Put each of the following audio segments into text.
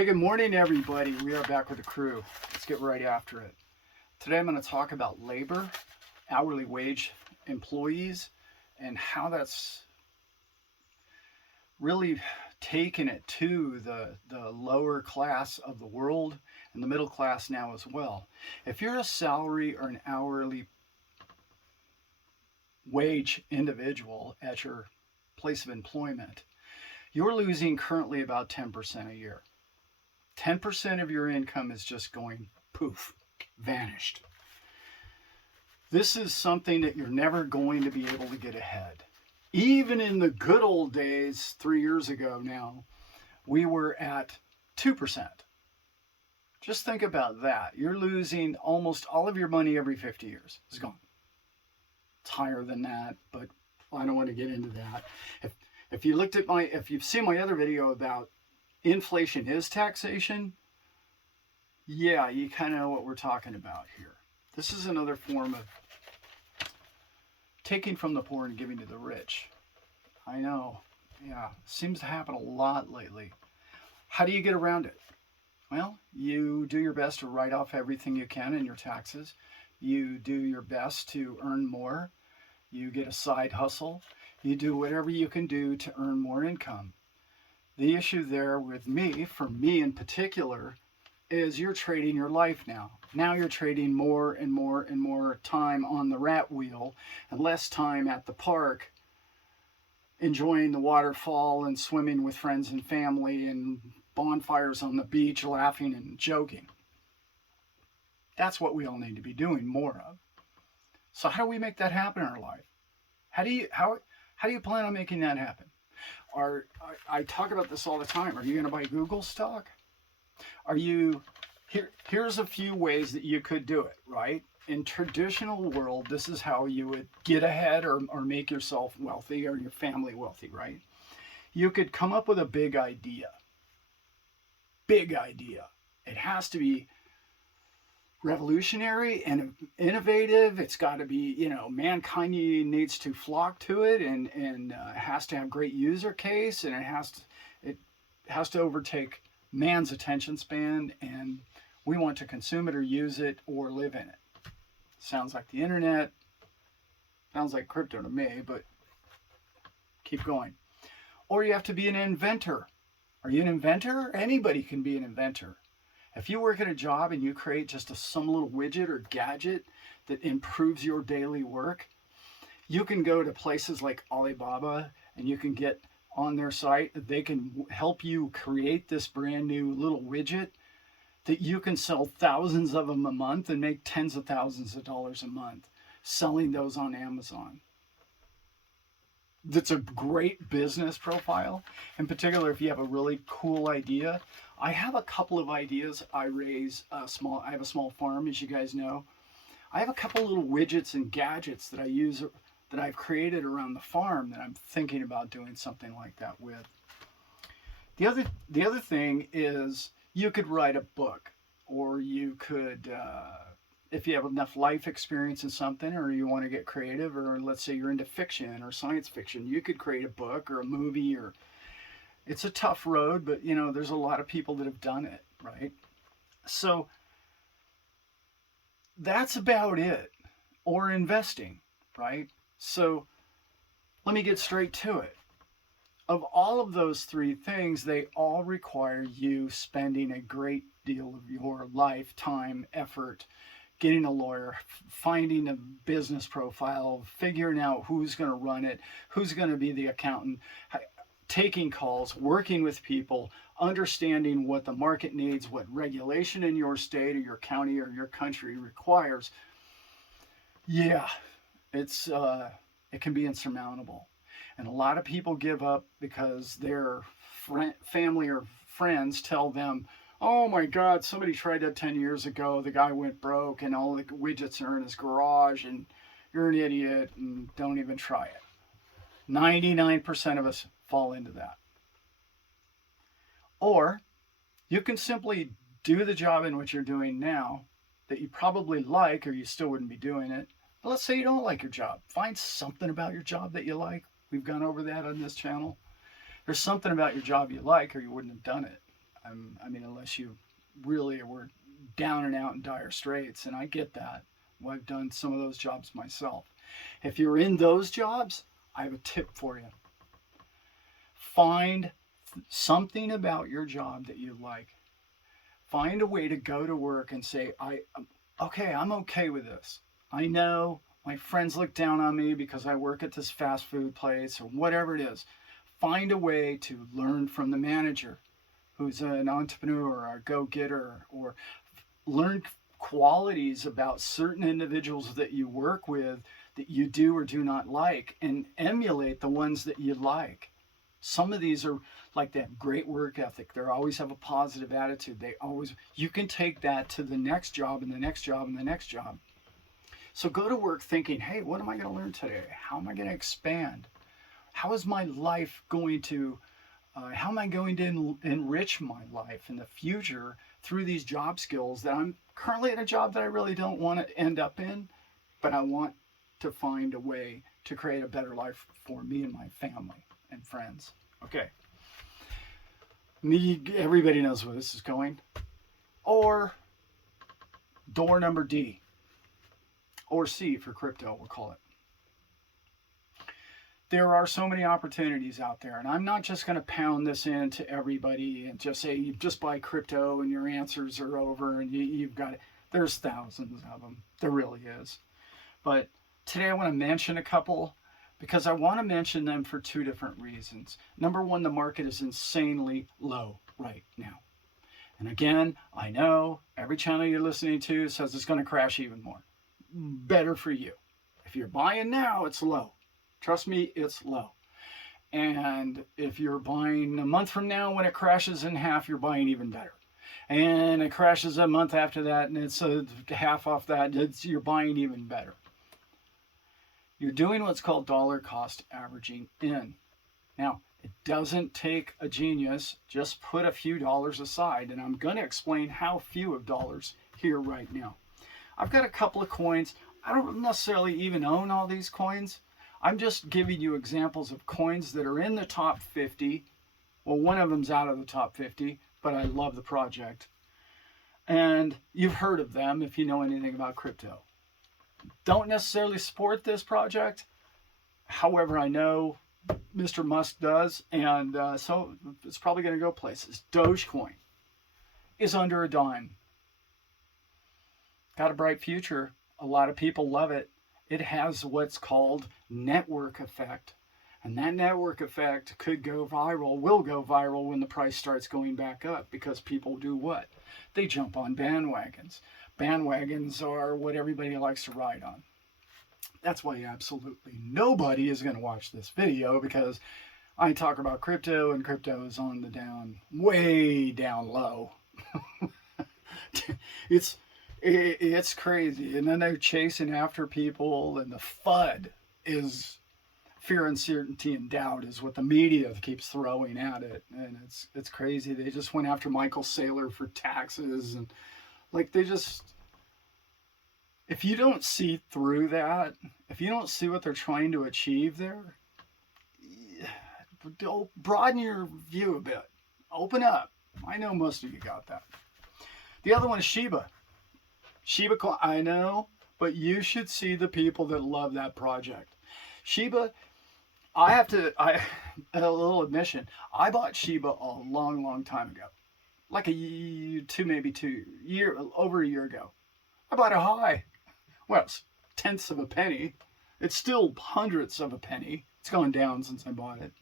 Hey, good morning, everybody. We are back with the crew. Let's get right after it. Today, I'm going to talk about labor, hourly wage employees, and how that's really taken it to the lower class of the world and the middle class now as well. If you're a salary or an hourly wage individual at your place of employment, you're losing currently about 10% a year. 10% of your income is just going poof, vanished. This is something that you're never going to be able to get ahead. Even in the good old days, 3 years ago now, we were at 2%. Just think about that. You're losing almost all of your money every 50 years. It's gone. It's higher than that, but I don't want to get into that. If you looked at if you've seen my other video about inflation is taxation, yeah, you kind of know what we're talking about here. This is another form of taking from the poor and giving to the rich. I know, yeah, seems to happen a lot lately. How do you get around it? Well, you do your best to write off everything you can in your taxes. You do your best to earn more. You get a side hustle. You do whatever you can do to earn more income. The issue there with me, for me in particular, is you're trading your life now. Now you're trading more and more and more time on the rat wheel and less time at the park enjoying the waterfall and swimming with friends and family and bonfires on the beach, laughing and joking. That's what we all need to be doing more of. So how do we make that happen in our life? How do you plan on making that happen? I talk about this all the time. Are you going to buy Google stock? Here's a few ways that you could do it, right? In traditional world, this is how you would get ahead or make yourself wealthy or your family wealthy, right? You could come up with a big idea. Big idea. It has to be revolutionary and innovative. It's got to be, mankind needs to flock to it, and it has to have great user case, and it has to overtake man's attention span, and we want to consume it or use it or live in it. Sounds like the internet. Sounds like crypto to me, but keep going. Or you have to be an inventor. Are you an inventor? Anybody can be an inventor. If you work at a job and you create just some little widget or gadget that improves your daily work, you can go to places like Alibaba and you can get on their site. They can help you create this brand new little widget that you can sell thousands of them a month and make tens of thousands of dollars a month selling those on Amazon. That's a great business profile. In particular, if you have a really cool idea. I have a couple of ideas. I have a small farm, as you guys know. I have a couple little widgets and gadgets that I use, that I've created around the farm, that I'm thinking about doing something like that with. The other thing is you could write a book, or you could, if you have enough life experience in something, or you want to get creative, or let's say you're into fiction or science fiction, you could create a book or a movie. Or it's a tough road, but there's a lot of people that have done it, right? So that's about it. Or investing, right? So let me get straight to it. Of all of those three things, they all require you spending a great deal of your life, time, effort, getting a lawyer, finding a business profile, figuring out who's going to run it, who's going to be the accountant, taking calls, working with people, understanding what the market needs, what regulation in your state or your county or your country requires. Yeah, it can be insurmountable. And a lot of people give up because their family or friends tell them, oh my God, somebody tried that 10 years ago. The guy went broke and all the widgets are in his garage and you're an idiot and don't even try it. 99% of us fall into that. Or you can simply do the job in which you're doing now that you probably like, or you still wouldn't be doing it. But let's say you don't like your job. Find something about your job that you like. We've gone over that on this channel. There's something about your job you like, or you wouldn't have done it. I mean, unless you really were down and out in dire straits, and I get that. Well, I've done some of those jobs myself. If you're in those jobs, I have a tip for you. Find something about your job that you like. Find a way to go to work and say, I'm okay with this. I know my friends look down on me because I work at this fast food place or whatever it is. Find a way to learn from the manager who's an entrepreneur or a go-getter, or learn qualities about certain individuals that you work with that you do or do not like, and emulate the ones that you like. Some of these are like, they have great work ethic. They always have a positive attitude. You can take that to the next job and the next job and the next job. So go to work thinking, hey, what am I going to learn today? How am I going to expand? How is my life going to, how am I going to enrich my life in the future through these job skills that I'm currently at a job that I really don't want to end up in, but I want to find a way to create a better life for me and my family and friends. Okay. Everybody knows where this is going. Or door number D, or C for crypto, we'll call it. There are so many opportunities out there, and I'm not just going to pound this into everybody and just say, you just buy crypto and your answers are over and you've got it. There's thousands of them. There really is. But today I want to mention a couple, because I want to mention them for two different reasons. Number one, the market is insanely low right now. And again, I know every channel you're listening to says it's going to crash even more. Better for you. If you're buying now, it's low. Trust me, it's low. And if you're buying a month from now when it crashes in half, you're buying even better. And it crashes a month after that and it's half off that, you're buying even better. You're doing what's called dollar cost averaging in. Now, it doesn't take a genius. Just put a few dollars aside, and I'm going to explain how few of dollars here right now. I've got a couple of coins. I don't necessarily even own all these coins. I'm just giving you examples of coins that are in the top 50. Well, one of them's out of the top 50, but I love the project. And you've heard of them if you know anything about crypto. Don't necessarily support this project. However, I know Mr. Musk does, and so it's probably going to go places. Dogecoin is under a dime. Got a bright future. A lot of people love it. It has what's called network effect. And that network effect could go viral, will go viral when the price starts going back up, because people do what? They jump on bandwagons. Bandwagons are what everybody likes to ride on. That's why absolutely nobody is going to watch this video, because I talk about crypto and crypto is on the down, way down low. It's crazy. And then they're chasing after people, and the FUD is fear, uncertainty, and doubt is what the media keeps throwing at it. And it's crazy. They just went after Michael Saylor for taxes, and like they just, if you don't see through that, if you don't see what they're trying to achieve there, broaden your view a bit. Open up. I know most of you got that. The other one is Shiba. Shiba coin, I know, but you should see the people that love that project. Shiba, a little admission, I bought Shiba a long time ago. Like over a year ago. I bought it high. Well, it's tenths of a penny. It's still hundredths of a penny. It's gone down since I bought it.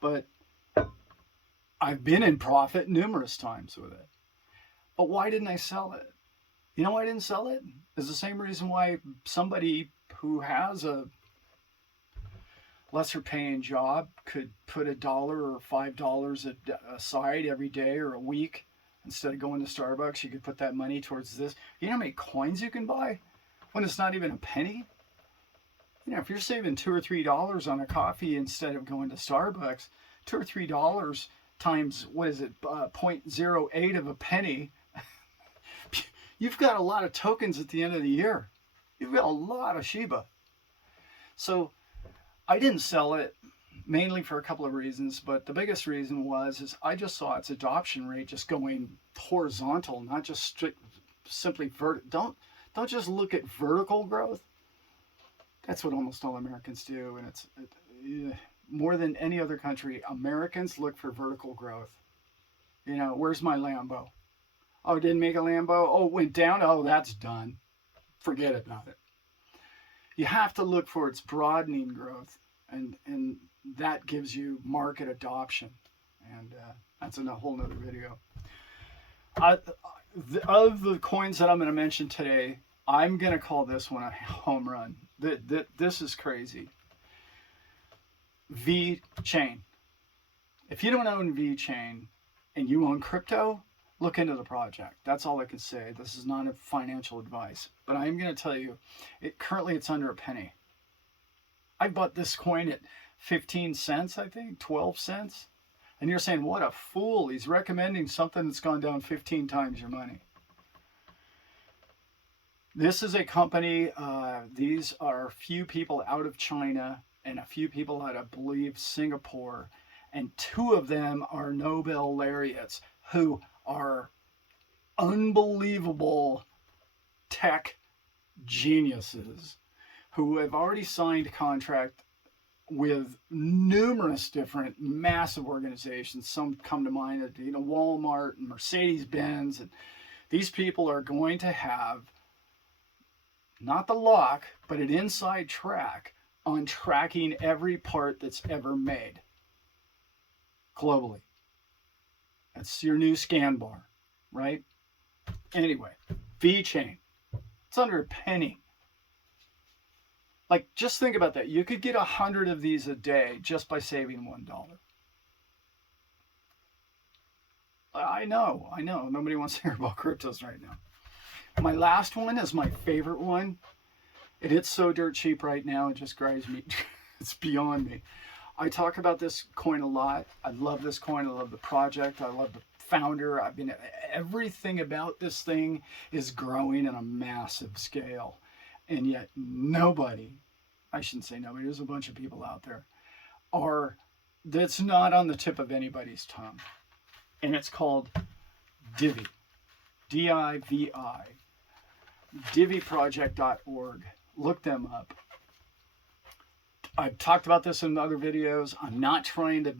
But I've been in profit numerous times with it. But why didn't I sell it? You know why I didn't sell it? It's the same reason why somebody who has a lesser paying job could put $1 or $5 aside every day or a week. Instead of going to Starbucks, you could put that money towards this. You know how many coins you can buy when it's not even a penny? You know, if you're saving $2 or $3 on a coffee instead of going to Starbucks, $2 or $3 times, 0.08 of a penny, you've got a lot of tokens at the end of the year. You've got a lot of Shiba. So I didn't sell it. mainly for a couple of reasons, but the biggest reason is I just saw its adoption rate just going horizontal, not just simply vertical. Don't just look at vertical growth. That's what almost all Americans do, and more than any other country, Americans look for vertical growth. You know, where's my Lambo? Oh, didn't make a Lambo? Oh, it went down? Oh, that's done. Forget about it. You have to look for its broadening growth, and that gives you market adoption. And that's in a whole nother video. Of the coins that I'm going to mention today, I'm going to call this one a home run. This is crazy. VeChain. If you don't own VeChain and you own crypto, look into the project. That's all I can say. This is not a financial advice, but I am going to tell you, currently it's under a penny. I bought this coin at 15 cents, I think, 12 cents. And you're saying, what a fool. He's recommending something that's gone down 15 times your money. This is a company, these are a few people out of China and a few people out of, I believe, Singapore. And two of them are Nobel laureates who are unbelievable tech geniuses who have already signed contract with numerous different massive organizations. Some come to mind, Walmart and Mercedes-Benz. And these people are going to have not the lock, but an inside track on tracking every part that's ever made globally. That's your new scan bar, right? Anyway, VeChain. It's under a penny. Like, just think about that. You could get 100 of these a day just by saving $1. I know. Nobody wants to hear about cryptos right now. My last one is my favorite one. It's so dirt cheap right now, it just drives me. It's beyond me. I talk about this coin a lot. I love this coin. I love the project. I love the founder. Everything about this thing is growing on a massive scale. And yet nobody, I shouldn't say nobody, there's a bunch of people out there, that's not on the tip of anybody's tongue. And it's called Divi. D-I-V-I. DiviProject.org. Look them up. I've talked about this in other videos. I'm not trying to,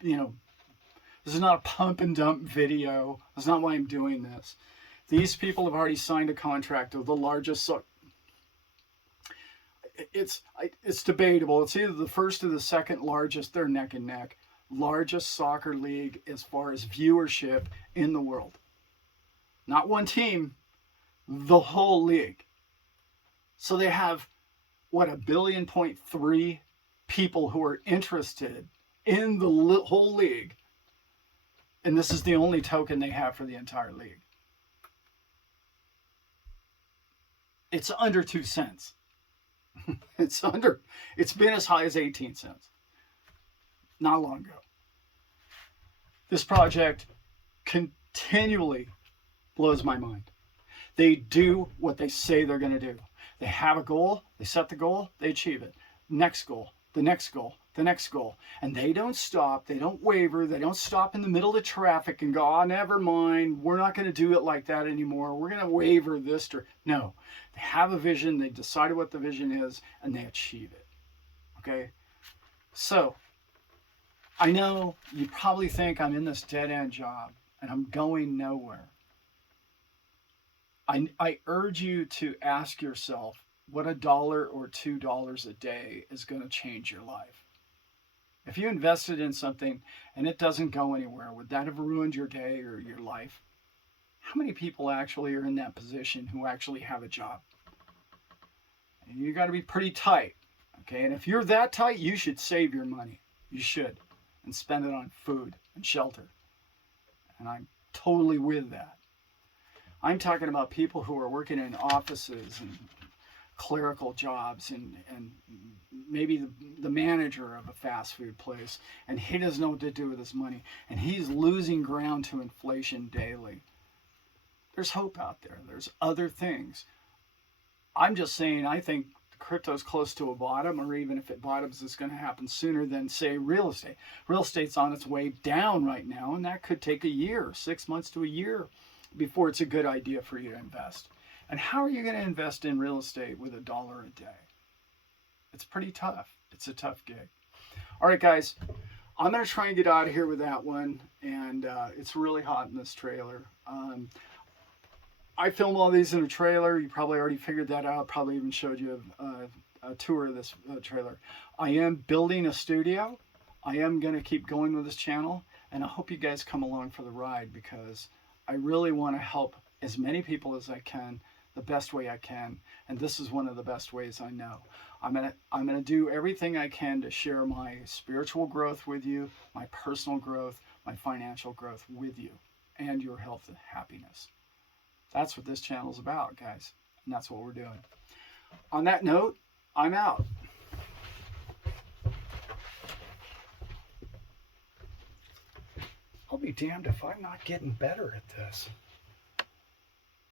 this is not a pump and dump video. That's not why I'm doing this. These people have already signed a contract with the largest, it's debatable. It's either the first or the second largest, they're neck and neck, largest soccer league as far as viewership in the world. Not one team, the whole league. So they have, 1.3 billion people who are interested in the whole league. And this is the only token they have for the entire league. It's under 2 cents. It's been as high as 18 cents. Not long ago. This project continually blows my mind. They do what they say they're going to do. They have a goal, they set the goal, they achieve it. Next goal, the next goal, the next goal. And they don't stop, they don't waver, they don't stop in the middle of traffic and go, oh, never mind, we're not going to do it like that anymore. We're going to waver this. No, they have a vision, they decided what the vision is, and they achieve it. Okay? So, I know you probably think I'm in this dead-end job and I'm going nowhere. I urge you to ask yourself what $1 or $2 a day is going to change your life. If you invested in something and it doesn't go anywhere, would that have ruined your day or your life? How many people actually are in that position who actually have a job? And you got to be pretty tight, okay? And if you're that tight, you should save your money. You should, and spend it on food and shelter. And I'm totally with that. I'm talking about people who are working in offices and clerical jobs and maybe the manager of a fast food place, and he doesn't know what to do with his money, and he's losing ground to inflation daily. There's hope out there. There's other things. I'm just saying, I think crypto's close to a bottom, or even if it bottoms, it's going to happen sooner than, say, real estate. Real estate's on its way down right now, and that could take a year, 6 months to a year, before it's a good idea for you to invest. And how are you going to invest in real estate with $1 a day? It's pretty tough. It's a tough gig. All right, guys, I'm going to try and get out of here with that one. And it's really hot in this trailer. I film all these in a trailer. You probably already figured that out. Probably even showed you a tour of this trailer. I am building a studio. I am going to keep going with this channel. And I hope you guys come along for the ride, because I really want to help as many people as I can, the best way I can, and this is one of the best ways I know. I'm gonna do everything I can to share my spiritual growth with you, my personal growth, my financial growth with you, and your health and happiness. That's what this channel is about, guys, and that's what we're doing. On that note, I'm out. I'll be damned if I'm not getting better at this.